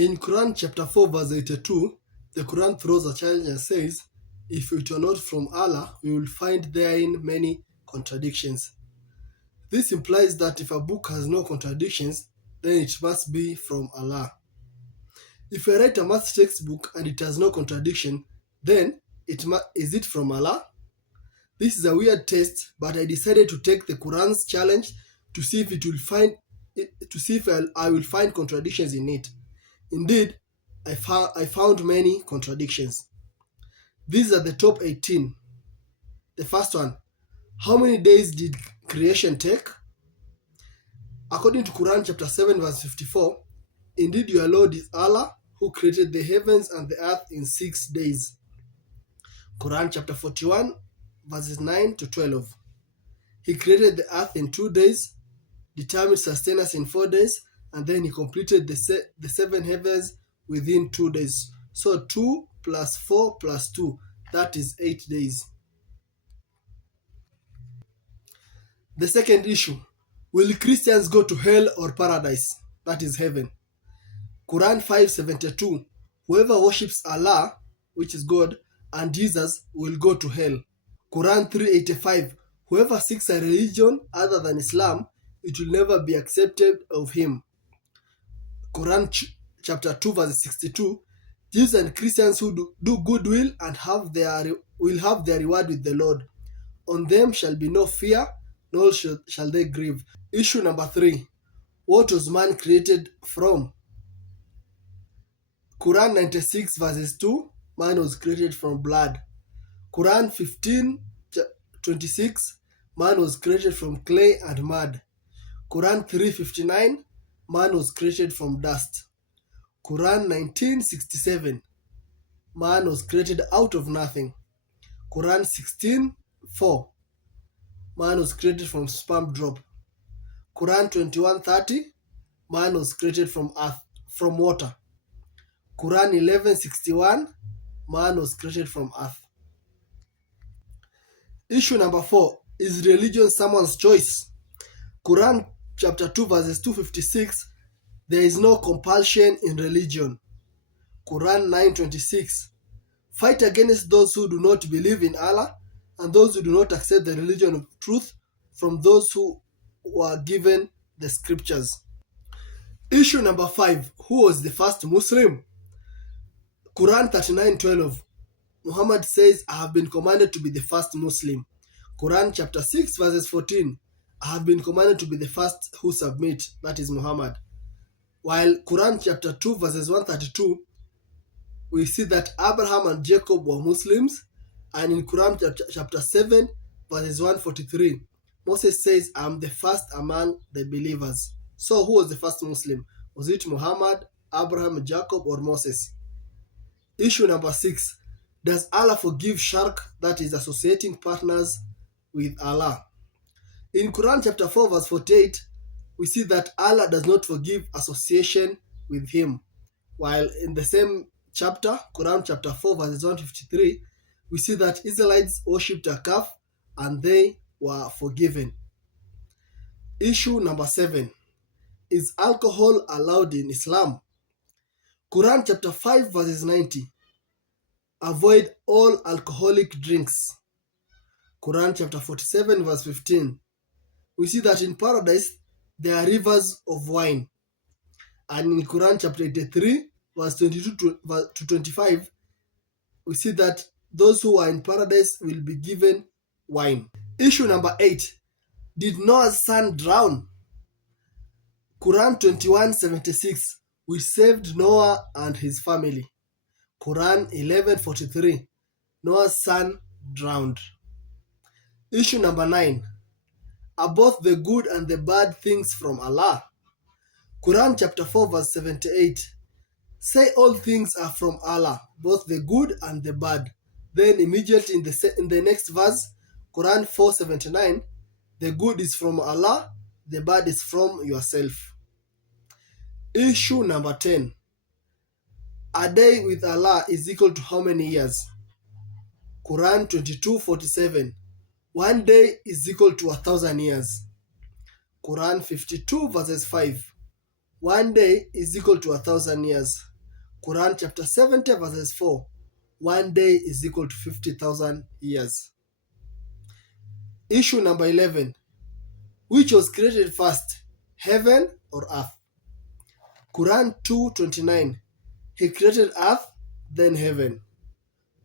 In Quran chapter 4 verse 82, the Quran throws a challenge and says, if it were not from Allah, we will find therein many contradictions. This implies that if a book has no contradictions, then it must be from Allah. If I write a math textbook and it has no contradiction, then is it from Allah? This is a weird test, but I decided to take the Quran's challenge to see if I will find contradictions in it. Indeed, I found many contradictions. These are the top 18. The first one, how many days did creation take? According to Quran chapter 7 verse 54, indeed your Lord is Allah who created the heavens and the earth in 6 days. Quran chapter 41 verses 9 to 12. He created the earth in 2 days, determined sustenance in 4 days, and then he completed the 7 heavens within 2 days. So 2 plus 4 plus 2, that is 8 days. The second issue, will Christians go to hell or paradise? That is heaven. Quran 5:72, whoever worships Allah, which is God, and Jesus will go to hell. Quran 3:85, whoever seeks a religion other than Islam, it will never be accepted of him. Quran chapter 2 verse 62, Jews and Christians who do goodwill and will have their reward with the Lord. On them shall be no fear, nor shall they grieve. Issue number 3, what was man created from? Quran 96 verses 2, man was created from blood. Quran 15:26, man was created from clay and mud. Quran 3:59, man was created from dust. Quran 19:67, man was created out of nothing. Quran 16:4, man was created from sperm drop. Quran 21:30, man was created from water. Quran 11:61, man was created from earth. Issue number 4, is religion someone's choice? Quran chapter 2 verses 256, there is no compulsion in religion. Quran 9:26, fight against those who do not believe in Allah and those who do not accept the religion of truth from those who were given the scriptures. Issue number 5, who was the first Muslim? Quran 39:12, Muhammad says, I have been commanded to be the first Muslim. Quran chapter 6 verses 14, I have been commanded to be the first who submit, that is Muhammad. While Quran chapter 2 verses 132, we see that Abraham and Jacob were Muslims, and in Quran chapter 7 verses 143, Moses says, I am the first among the believers. So who was the first Muslim? Was it Muhammad, Abraham, Jacob, or Moses? Issue number 6, does Allah forgive shirk, that is associating partners with Allah? In Quran chapter 4 verse 48, we see that Allah does not forgive association with him. While in the same chapter, Quran chapter 4 verses 153, we see that Israelites worshipped a calf and they were forgiven. Issue number 7, is alcohol allowed in Islam? Quran chapter 5 verses 90, avoid all alcoholic drinks. Quran chapter 47 verse 15, we see that in paradise there are rivers of wine. And in Quran chapter 83 verse 22 to 25, we see that those who are in paradise will be given wine. Issue number 8, did Noah's son drown? Quran 21:76, we saved Noah and his family. Quran 11:43, Noah's son drowned. Issue number 9, are both the good and the bad things from Allah? Quran chapter 4 verse 78, say all things are from Allah, both the good and the bad. Then immediately in the next verse, Quran 4:79, the good is from Allah, the bad is from yourself. Issue number 10, a day with Allah is equal to how many years? Quran 22:47, 1 day is equal to 1,000 years. Quran 52 verses 5, 1 day is equal to 1,000 years. Quran chapter 70 verses 4. One day is equal to 50,000 years. Issue number 11. Which was created first, heaven or earth? Quran 2:29. He created earth, then heaven.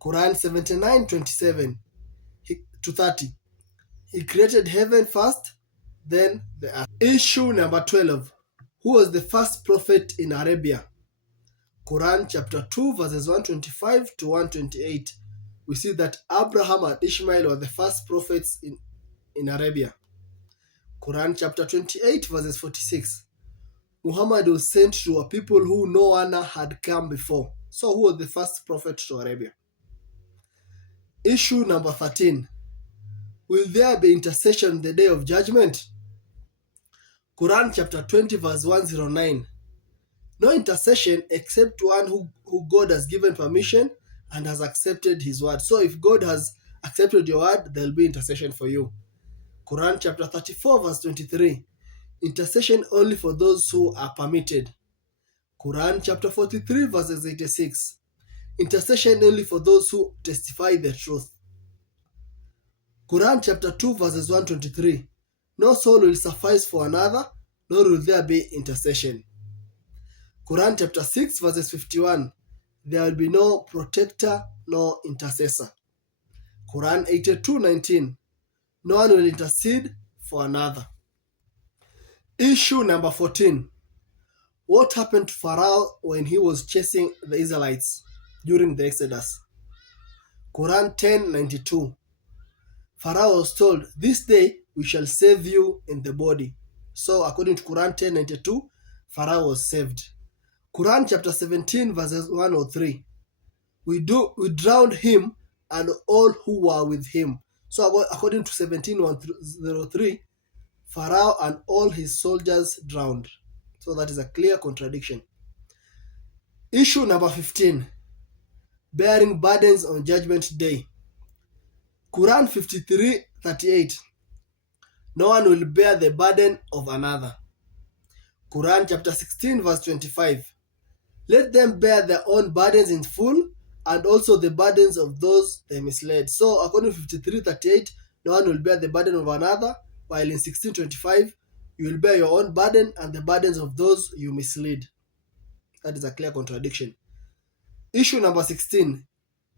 Quran 79:27 to 30. He created heaven first, then the earth. Issue number 12. Who was the first prophet in Arabia? Quran chapter 2 verses 125 to 128. We see that Abraham and Ishmael were the first prophets in Arabia. Quran chapter 28 verses 46. Muhammad was sent to a people who no one had come before. So who was the first prophet to Arabia? Issue number 13. Will there be intercession on the day of judgment? Quran chapter 20 verse 109. No intercession except one who God has given permission and has accepted his word. So if God has accepted your word, there will be intercession for you. Quran chapter 34 verse 23. Intercession only for those who are permitted. Quran chapter 43 verses 86. Intercession only for those who testify the truth. Quran chapter 2 verses 123. No soul will suffice for another, nor will there be intercession. Quran chapter 6 verses 51. There will be no protector, no intercessor. Quran 82:19. No one will intercede for another. Issue number 14. What happened to Pharaoh when he was chasing the Israelites during the Exodus? Quran 10:92. Pharaoh was told, this day we shall save you in the body. So according to Quran 10:92, Pharaoh was saved. Quran chapter 17 verses 103. We drowned him and all who were with him. So according to 17:103, Pharaoh and all his soldiers drowned. So that is a clear contradiction. Issue number 15. Bearing burdens on Judgment Day. Quran 53:38. No one will bear the burden of another. Quran chapter 16 verse 25. Let them bear their own burdens in full and also the burdens of those they misled. So according to 53:38, no one will bear the burden of another, while in 16:25, you will bear your own burden and the burdens of those you mislead. That is a clear contradiction. Issue number 16.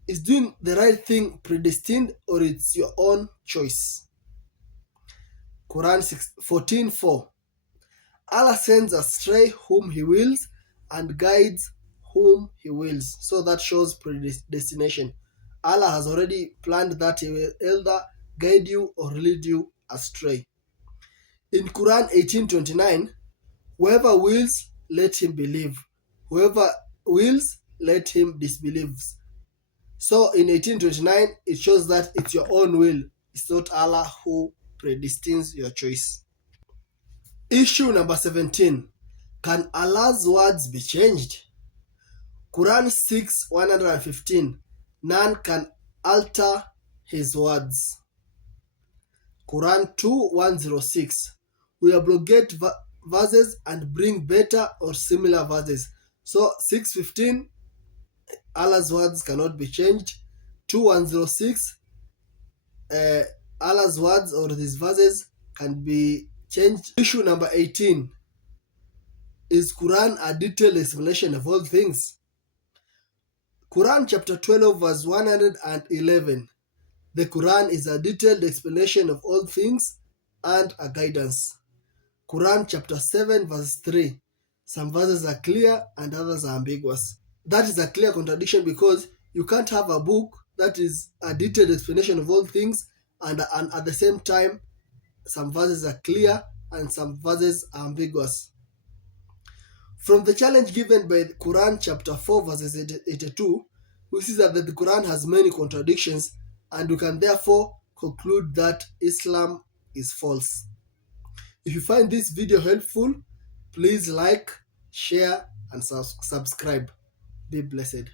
Is doing the right thing predestined or it's your own choice? Quran 14:4. Allah sends astray whom he wills and guides whom he wills. So that shows predestination. Allah has already planned that he will either guide you or lead you astray. In Quran 18:29, whoever wills, let him believe. Whoever wills, let him disbelieve. So in 18:29, it shows that it's your own will. It's not Allah who predestines your choice. Issue number 17. Can Allah's words be changed? Quran 6:115. None can alter his words. Quran 2:106. We abrogate verses and bring better or similar verses. So 6:15, Allah's words cannot be changed. 2:106, Allah's words or these verses can be changed. Issue number 18. Is Quran a detailed explanation of all things? Quran chapter 12 verse 111. The Quran is a detailed explanation of all things and a guidance. Quran chapter 7 verse 3. Some verses are clear and others are ambiguous. That is a clear contradiction because you can't have a book that is a detailed explanation of all things and at the same time some verses are clear and some verses are ambiguous. From the challenge given by Quran chapter 4 verses 82, we see that the Quran has many contradictions and we can therefore conclude that Islam is false. If you find this video helpful, please like, share and subscribe. Be blessed.